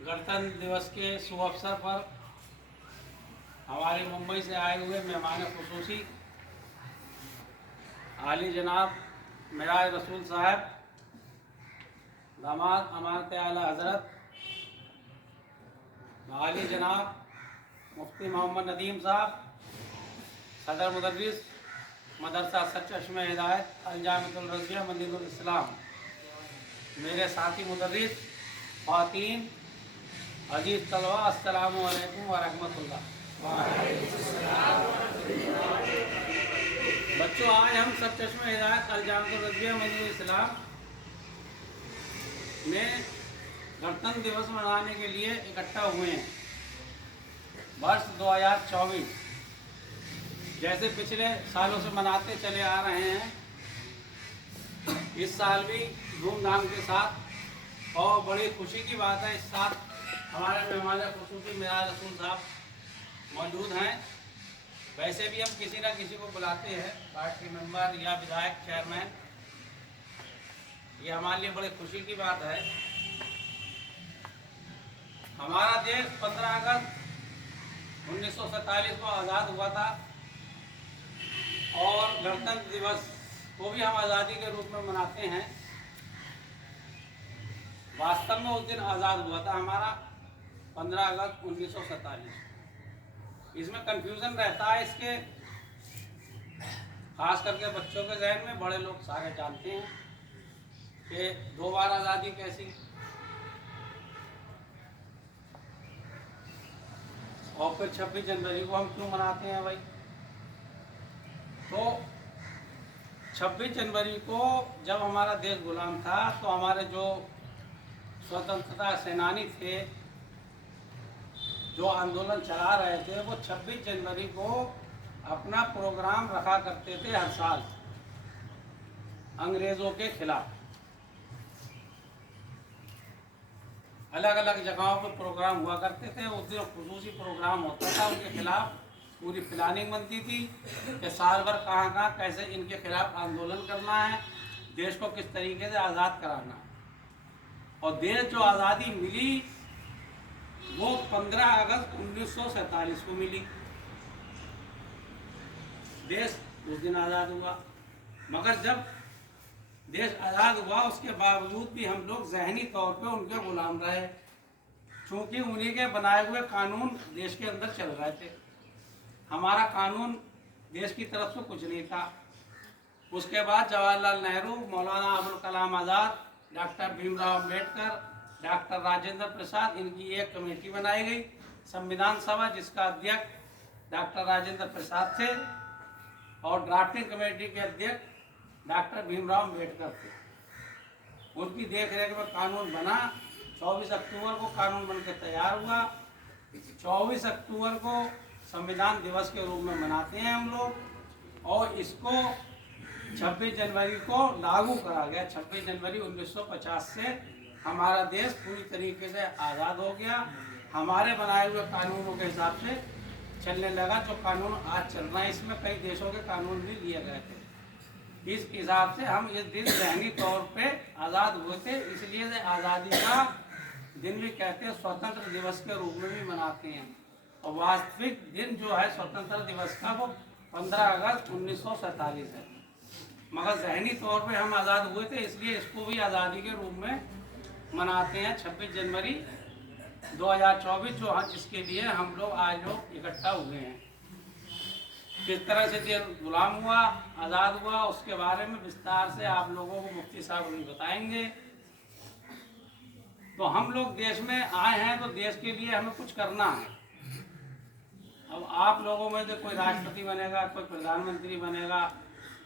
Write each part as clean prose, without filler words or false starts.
गणतंत्र दिवस के शुभ अवसर पर हमारे मुंबई से आए हुए मेहमान खुसूसी आली जनाब मिराज रसूल साहब, दामाद अमानत आला हजरत आली जनाब मुफ्ती मोहम्मद नदीम साहब, सदर मुदर्रिस मदरसा सच-ए-चश्मे हिदायत अल-जामिअतुल रज़िया मदीनतुल इस्लाम, मेरे साथी मुदर्रिस ख़वातीन अजीज़ तलवा, अस्सलामु अलैकुम व रहमतुल्लाह। बच्चों, आज हम सच-ए-चश्मे हिदायत अल-जामिअतुल रज़िया मदीनतुल इस्लाम में गणतंत्र दिवस मनाने के लिए इकट्ठा हुए हैं। वर्ष 2024 जैसे पिछले सालों से मनाते चले आ रहे हैं, इस साल भी धूमधाम के साथ और बड़ी खुशी की बात है, इस साल हमारे मेहमान खुसूसी मिराज रसूल साहब मौजूद हैं। वैसे भी हम किसी न किसी को बुलाते हैं, पार्टी मेंबर या विधायक, चेयरमैन। ये हमारे लिए बड़ी खुशी की बात है। हमारा देश 15 अगस्त 1947 को आज़ाद हुआ था और गणतंत्र दिवस को भी हम आज़ादी के रूप में मनाते हैं। वास्तव में उस दिन आज़ाद हुआ था हमारा 15 अगस्त 1947। इसमें कंफ्यूजन रहता है, इसके खास करके बच्चों के जहन में। बड़े लोग सारे जानते हैं कि 2 बार आज़ादी कैसी, और फिर 26 जनवरी को हम क्यों मनाते हैं भाई। तो 26 जनवरी को जब हमारा देश गुलाम था, तो हमारे जो स्वतंत्रता सेनानी थे, जो आंदोलन चला रहे थे, वो 26 जनवरी को अपना प्रोग्राम रखा करते थे हर साल अंग्रेज़ों के खिलाफ। अलग अलग जगहों पर प्रोग्राम हुआ करते थे। उस दिन खुसूसी प्रोग्राम होता था, उनके खिलाफ पूरी प्लानिंग बनती थी कि साल भर कहाँ कहाँ कैसे इनके खिलाफ आंदोलन करना है, देश को किस तरीके से आज़ाद कराना है। और देश जो आज़ादी मिली वो 15 अगस्त 1947 को मिली। देश उस दिन आज़ाद हुआ, मगर जब देश आज़ाद हुआ उसके बावजूद भी हम लोग ज़हनी तौर पे उनके गुलाम रहे, क्योंकि उन्हीं के बनाए हुए कानून देश के अंदर चल रहे थे। हमारा कानून देश की तरफ से कुछ नहीं था। उसके बाद जवाहरलाल नेहरू, मौलाना अबुल कलाम आज़ाद, डॉक्टर भीमराव अम्बेडकर, डॉक्टर राजेंद्र प्रसाद, इनकी एक कमेटी बनाई गई संविधान सभा, जिसका अध्यक्ष डॉक्टर राजेंद्र प्रसाद थे और ड्राफ्टिंग कमेटी के अध्यक्ष डॉक्टर भीमराव अम्बेडकर थे। उनकी देखरेख में कानून बना। 24 अक्टूबर को कानून बनकर तैयार हुआ। 24 अक्टूबर को संविधान दिवस के रूप में मनाते हैं हम लोग, और इसको 26 जनवरी को लागू करा गया। 26 जनवरी 1950 से हमारा देश पूरी तरीके से आज़ाद हो गया। हमारे बनाए हुए कानूनों के हिसाब से चलने लगा। जो कानून आज चल रहा है, इसमें कई देशों के कानून भी लिए गए थे। इस हिसाब से हम इस दिन ज़हनी तौर पे आज़ाद हुए थे, इसलिए से आज़ादी का दिन भी कहते हैं, स्वतंत्र दिवस के रूप में भी मनाते हैं। और वास्तविक दिन जो है स्वतंत्र दिवस का, वो 15 अगस्त 1947 है, मगर ज़हनी तौर पे हम आज़ाद हुए थे, इसलिए इसको भी आज़ादी के रूप में मनाते हैं। 26 जनवरी 2024 जो है, जिसके लिए हम लोग आज लोग इकट्ठा हुए हैं। किस तरह से देश गुलाम हुआ, आज़ाद हुआ, उसके बारे में विस्तार से आप लोगों को मुफ्ती साहब भी बताएंगे। तो हम लोग देश में आए हैं, तो देश के लिए हमें कुछ करना है। अब आप लोगों में से कोई राष्ट्रपति बनेगा, कोई प्रधानमंत्री बनेगा,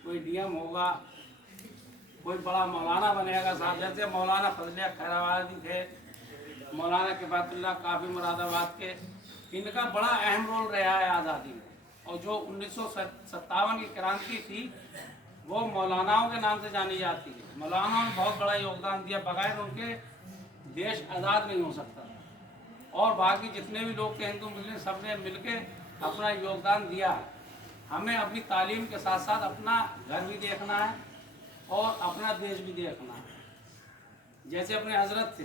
कोई डीएम होगा, कोई बड़ा मौलाना बनेगा साहब। जैसे मौलाना फजल खैराबादी थे, मौलाना किफायतुल्लाह काफ़ी मुरादाबाद के, इनका बड़ा अहम रोल रहा है आज़ादी में। और जो 1957 की क्रांति थी, वो मौलानाओं के नाम से जानी जाती है। मौलानाओं ने बहुत बड़ा योगदान दिया, बगैर उनके देश आज़ाद नहीं हो सकता। और बाकी जितने भी लोग थे, हिंदू मुस्लिम, सब ने मिलके अपना योगदान दिया है। हमें अपनी तालीम के साथ साथ अपना घर भी देखना है और अपना देश भी देखना है। जैसे अपने हजरत थे,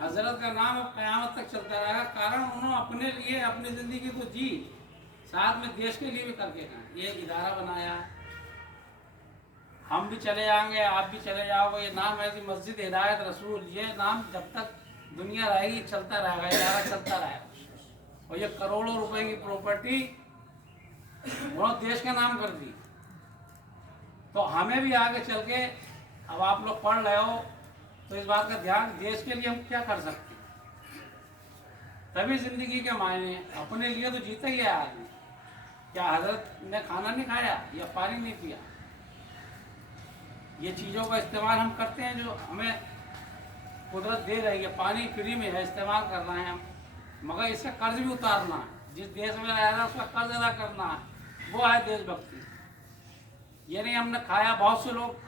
हजरत का नाम अब क़यामत तक चलता रहेगा। कारण उन्होंने अपने लिए अपनी ज़िंदगी तो जी, साथ में देश के लिए भी करके गए। ये इदारा बनाया, हम भी चले जाएंगे, आप भी चले जाओगे। ये नाम है कि मस्जिद हिदायत रसूल, ये नाम जब तक दुनिया रहेगी चलता रहेगा, इदारा चलता रहेगा। और ये करोड़ों रुपए की प्रॉपर्टी उन्होंने देश का नाम कर दी। तो हमें भी आगे चल के, अब आप लोग पढ़ रहे हो तो इस बात का ध्यान, देश के लिए हम क्या कर सकते हैं, तभी जिंदगी के मायने। अपने लिए तो जीता ही है आदमी। क्या हजरत ने खाना नहीं खाया या पानी नहीं पिया? ये चीज़ों का इस्तेमाल हम करते हैं जो हमें कुदरत दे रही है। पानी फ्री में है, इस्तेमाल कर रहे हैं हम, मगर इसका कर्ज भी उतारना है। जिस देश में रह रहा है उसका कर्ज अदा करना है, वो है देशभक्ति। ये नहीं हमने खाया। बहुत से लोग